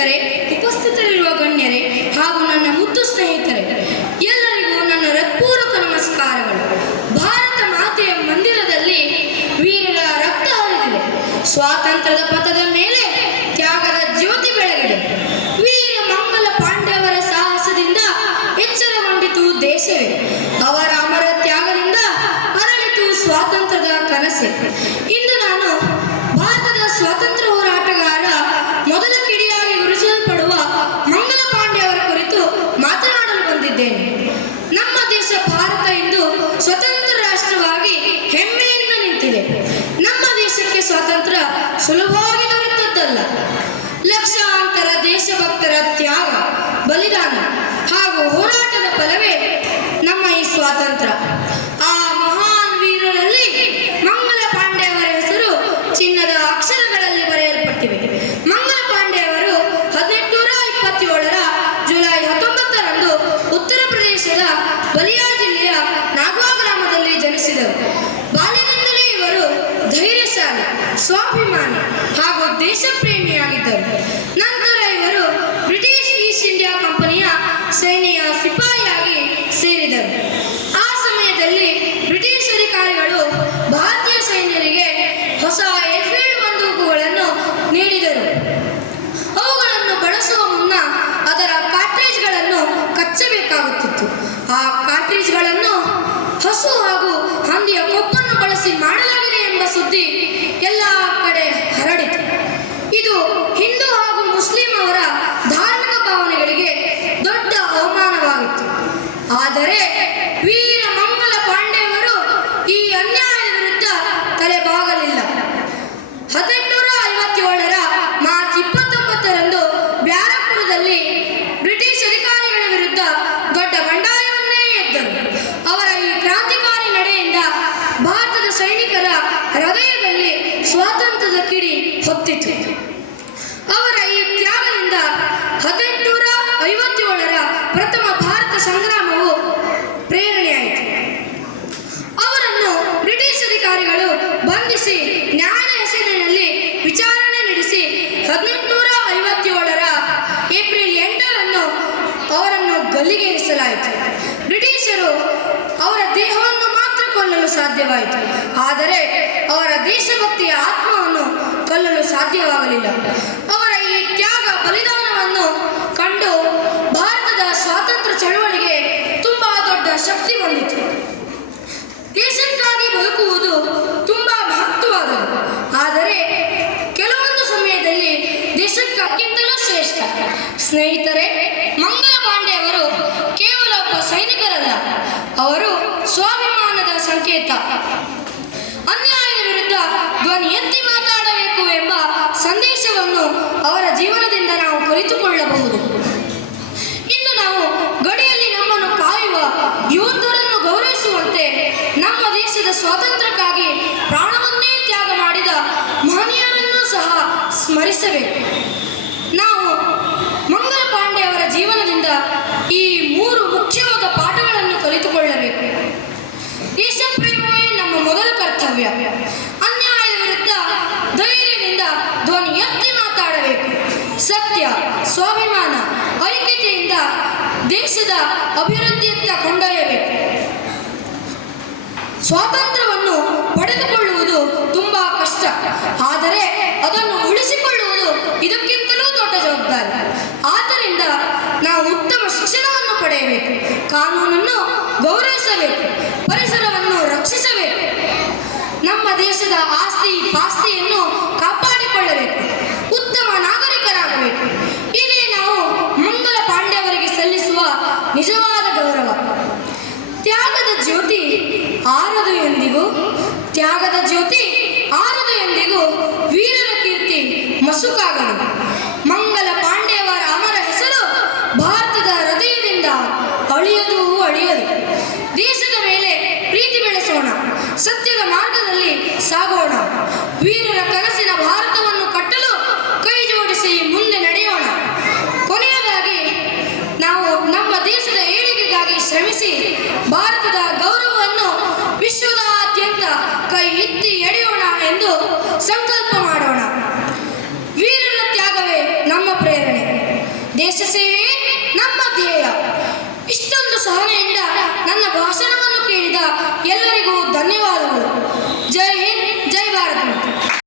ವೀಕ್ಷಕರೇ, ಉಪಸ್ಥಿತರಿರುವ ಗಣ್ಯರೇ ಹಾಗೂ ನನ್ನ ಮುದ್ದು ಸ್ನೇಹಿತರೆ, ಎಲ್ಲರಿಗೂ ನನ್ನ ಹೃತ್ಪೂರ್ವಕ ನಮಸ್ಕಾರಗಳು. ಭಾರತ ಮಾತೆಯ ಮಂದಿರದಲ್ಲಿ ವೀರರ ರಕ್ತ ಹರಿದಿದೆ. ಸ್ವಾತಂತ್ರ್ಯದ ಪಥದ ಮೇಲೆ ತ್ಯಾಗದ ಜ್ಯೋತಿ ಬೆಳಗಿದೆ. ವೀರ ಮಂಗಲ ಪಾಂಡ್ಯವರ ಸಾಹಸದಿಂದ ಎಚ್ಚರಗೊಂಡಿತು ದೇಶವೇ. ಅವರ ಅಮರ ತ್ಯಾಗದಿಂದ ಅರಳಿತು ಸ್ವಾತಂತ್ರ್ಯದ ಕನಸೆ. ಇಂದು ನಾನು ಭಾರತದ ಸ್ವಾತಂತ್ರ್ಯ ಹೋರಾಟಗಾರ ಮೊದಲ ಕಿಡಿಯಾಗಿ ಗುರುತಿಸಲ್ಪಡುವ ಮಂಗಲ ಪಾಂಡ್ಯವರ ಕುರಿತು ಮಾತನಾಡಲು ಬಂದಿದ್ದೇನೆ. ನಮ್ಮ ದೇಶ ಭಾರತ ಇಂದು ಸ್ವತಂತ್ರ ರಾಷ್ಟ್ರವಾಗಿ ಹೆಮ್ಮೆಯಿಂದ ನಿಂತಿದೆ. ನಮ್ಮ ದೇಶಕ್ಕೆ ಸ್ವಾತಂತ್ರ್ಯ ಸುಲಭವಾಗಿ ದೊರೆತದ್ದಲ್ಲ. ಲಕ್ಷಾಂತರ ದೇಶಭಕ್ತರ ತ್ಯಾಗ, ಬಲಿದಾನ ಹಾಗೂ ಹೋರಾಟದ ಫಲವೇ ನಮ್ಮ ಈ ಸ್ವಾತಂತ್ರ್ಯ. ಆ ಮಹಾನ್ ವೀರರಲ್ಲಿ ಮಂಗಲ ಪಾಂಡ್ಯವರ ಹೆಸರು ಚಿನ್ನದ ಅಕ್ಷರಗಳಲ್ಲಿ ಬರೆಯಲ್ಪಟ್ಟಿವೆ. ಮಂಗಲ ಪಾಂಡ್ಯವರು 1827ರ ಜುಲೈ 19ರಂದು ಉತ್ತರ ಪ್ರದೇಶದ ಬಲಿಯಾ ಜಿಲ್ಲೆಯ ನಾಗವಾ ಗ್ರಾಮದಲ್ಲಿ ಜನಿಸಿದರು. ಬಾಲ್ಯದಿಂದಲೇ ಇವರು ಧೈರ್ಯಶಾಲಿ, ಸ್ವಾಭಿಮಾನಿ ಹಾಗೂ ದೇಶಪ್ರೇಮಿಯಾಗಿದ್ದರು. ನಂತರ ಇವರು ಬ್ರಿಟಿಷ್ ಈಸ್ಟ್ ಇಂಡಿಯಾ ಕಂಪನಿಯ ಸೇನೆಯ ಸಿಪಾಯಿಯಾಗಿ ಸೇರಿದರು. ಆ ಸಮಯದಲ್ಲಿ ಬ್ರಿಟಿಷ್ ಅಧಿಕಾರಿಗಳು ಭಾರತೀಯ ಸೈನ್ಯರಿಗೆ ಹೊಸ ಏರ್ಫೀಲ್ಡ್ ಬಂದೂಕುಗಳನ್ನು ನೀಡಿದರು. ಅವುಗಳನ್ನು ಬಳಸುವ ಮುನ್ನ ಅದರ ಕಾರ್ಟ್ರಿಜ್ಗಳನ್ನು ಕಚ್ಚಬೇಕಾಗುತ್ತಿತ್ತು. ಆ ಕಾರ್ಟ್ರಿಜ್ಗಳನ್ನು ಹಸು ಹಾಗೂ ಹಂದಿಯ ಕೊಬ್ಬನ್ನು ಬಳಸಿ ಮಾಡಲಾಗಿದೆ ಎಂಬ ಸುದ್ದಿ ಎಲ್ಲ ಕಡೆ ಹರಡಿತು. ಇದು ಹಿಂದೂ ಹಾಗೂ ಮುಸ್ಲಿಂ ಅವರ ಧಾರ್ಮಿಕ ಭಾವನೆಗಳಿಗೆ ದೊಡ್ಡ ಅವಮಾನವಾಗಿತ್ತು. ಆದರೆ ವೀರ ಮಂಗಲ ಪಾಂಡ್ಯವರು ಈ ಅನ್ಯಾಯದ ವಿರುದ್ಧ ತಲೆಬಾಗಲಿಲ್ಲ. 1857ರ ಮಾರ್ಚ್ 29ರಂದು ಬ್ಯಾರಕ್ಪುರದಲ್ಲಿ ಬ್ರಿಟಿಷ್ ಅಧಿಕಾರಿಗಳ ವಿರುದ್ಧ ದೊಡ್ಡ ಬಂಡಾಯವನ್ನೇ ಎದ್ದರು. ಅವರ ಈ ಕ್ರಾಂತಿಕಾರಿ ನಡೆಯಿಂದ ಭಾರತದ ಸೈನಿಕರ ಹೃದಯದಲ್ಲಿ ಸ್ವಾತಂತ್ರ್ಯದ ಕಿಡಿ ಹೊತ್ತಿತು. ಅವರ ಈ ತ್ಯಾಗದಿಂದ 1857ರ ಪ್ರಥಮ ಭಾರತ ಸಂಗ್ರಾಮವು ಪ್ರೇರಣೆಯಾಯಿತು. ಅವರನ್ನು ಬ್ರಿಟಿಷ್ ಅಧಿಕಾರಿಗಳು ಬಂಧಿಸಿ ನ್ಯಾಯದ ಹೆಸರಿನಲ್ಲಿ ವಿಚಾರಣೆ ನಡೆಸಿ 1857ರ ಏಪ್ರಿಲ್ 8ರಂದು ಅವರನ್ನು ಗಲ್ಲಿಗೇರಿಸಲಾಯಿತು. ಬ್ರಿಟಿಷರು ಅವರ ದೇಹವನ್ನು ಮಾತ್ರ ಕೊಲ್ಲಲು ಸಾಧ್ಯವಾಯಿತು, ಆದರೆ ಅವರ ದೇಶಭಕ್ತಿಯ ಆತ್ಮವನ್ನು ಕೊಲ್ಲಲು ಸಾಧ್ಯವಾಗಲಿಲ್ಲ. ಅವರ ಈ ತ್ಯಾಗ ಬಲಿದಾನವನ್ನು ಕಂಡು ಭಾರತದ ಸ್ವಾತಂತ್ರ್ಯ ಚಳವಳಿಗೆ ತುಂಬಾ ದೊಡ್ಡ ಶಕ್ತಿ ಬಂದಿತು. ದೇಶಕ್ಕಾಗಿ ಬದುಕುವುದು ತುಂಬಾ ಮಹತ್ವವಾದದ್ದು, ಆದರೆ ಕೆಲವೊಂದು ಸಮಯದಲ್ಲಿ ದೇಶಕ್ಕಿಂತಲೂ ಶ್ರೇಷ್ಠ. ಸ್ನೇಹಿತರೆ, ಮಂಗಲ ಪಾಂಡ್ಯವರು ಕೇವಲ ಒಬ್ಬ ಸೈನಿಕರಲ್ಲ, ಅವರು ಸ್ವಾಭಿಮಾನದ ಸಂಕೇತ. ಅನ್ಯಾಯದ ವಿರುದ್ಧ ಧ್ವನಿ ಎತ್ತಿ ಮಾತಾಡಬೇಕು ಎಂಬ ಸಂದೇಶವನ್ನು ಅವರ ಜೀವನದಿಂದ ನಾವು ಕಲಿತುಕೊಳ್ಳಬಹುದು. ಇಂದು ನಾವು ಗಡಿಯಲ್ಲಿ ನಮ್ಮನ್ನು ಕಾಯುವ ಯೋಧರನ್ನು ಗೌರವಿಸುವಂತೆ ನಮ್ಮ ದೇಶದ ಸ್ವಾತಂತ್ರ್ಯಕ್ಕಾಗಿ ಪ್ರಾಣವನ್ನೇ ತ್ಯಾಗ ಮಾಡಿದ ಮಹನೀಯರನ್ನು ಸಹ ಸ್ಮರಿಸಬೇಕು. ನಾವು ಮಂಗಲ ಪಾಂಡ್ಯವರ ಜೀವನದಿಂದ ಈ 3 ಮುಖ್ಯವಾದ ಪಾಠಗಳನ್ನು ಕಲಿತುಕೊಳ್ಳಬೇಕು. ದೇಶಪ್ರೇಮವೇ ನಮ್ಮ ಮೊದಲ ಕರ್ತವ್ಯ. ಅನ್ಯಾಯದ ವಿರುದ್ಧ ಧೈರ್ಯದಿಂದ ಧ್ವನಿ ಎತ್ತಿ ಮಾತಾಡಬೇಕು. ಸತ್ಯ, ಸ್ವಾಭಿಮಾನ, ಐಕ್ಯತೆಯಿಂದ ದೇಶದ ಅಭಿವೃದ್ಧಿಯತ್ತ ಕೊಂಡೊಯ್ಯಬೇಕು. ಸ್ವಾತಂತ್ರ್ಯವನ್ನು ಪಡೆದುಕೊಳ್ಳುವುದು ತುಂಬಾ ಕಷ್ಟ, ಆದರೆ ಅದನ್ನು ಉಳಿಸಿಕೊಳ್ಳುವುದು ಇದಕ್ಕಿಂತಲೂ ದೊಡ್ಡ ಜವಾಬ್ದಾರಿ. ಆದ್ದರಿಂದ ನಾವು ಉತ್ತಮ ಶಿಕ್ಷಣವನ್ನು ಪಡೆಯಬೇಕು, ಕಾನೂನನ್ನು ಗೌರವಿಸಬೇಕು, ಪರಿಸರವನ್ನು ರಕ್ಷಿಸಬೇಕು, ನಮ್ಮ ದೇಶದ ಆಸ್ತಿ ಪಾಸ್ತಿಯನ್ನು ಕಾಪಾಡಿಕೊಳ್ಳಬೇಕು, ಉತ್ತಮ ನಾಗರಿಕರಾಗಬೇಕು. ಇದೇ ನಾವು ಮಂಗಲ ಪಾಂಡ್ಯವರಿಗೆ ಸಲ್ಲಿಸುವ ನಿಜವಾದ ಗೌರವ. ತ್ಯಾಗದ ಜ್ಯೋತಿ ಆರದು ಎಂದಿಗೂ, ತ್ಯಾಗದ ಜ್ಯೋತಿ ಆರದು ಎಂದಿಗೂ, ವೀರರ ಕೀರ್ತಿ ಮಸುಕಾಗದು. ಮಂಗಲ ಪಾಂಡ್ಯವರ ಅಮರ ಹೆಸರು ಭಾರತದ ಹೃದಯದಿಂದ ಅಳಿಯದು ಅಳಿಯದು. ದೇಶದ ಮೇಲೆ ಪ್ರೀತಿ ಬೆಳೆಸೋಣ, ಸತ್ಯದ ಮಾರ್ಗದಲ್ಲಿ ಸಾಗೋಣ. ವೀರರ ಕನಸಿನ ಭಾರತವನ್ನು ಕಟ್ಟಲು ಕೈ ಜೋಡಿಸಿ ಮುಂದೆ ನಡೆಯೋಣ. ಕೊನೆಯದಾಗಿ ನಾವು ನಮ್ಮ ದೇಶದ ಏಳಿಗೆಗಾಗಿ ಶ್ರಮಿಸಿ ಭಾರತದ ಗೌರವವನ್ನು ವಿಶ್ವದಾದ್ಯಂತ ಕೈ ಎತ್ತಿ ಎಳೆಯೋಣ ಎಂದು ಸಂಕಲ್ಪ ಮಾಡೋಣ. ವೀರರ ತ್ಯಾಗ ದೇಶ ಸೇವೆ ನಮ್ಮ ಧ್ಯೇಯ. ಇಷ್ಟೊಂದು ಸಹನೆಯಿಂದ ನನ್ನ ಭಾಷಣವನ್ನು ಕೇಳಿದ ಎಲ್ಲರಿಗೂ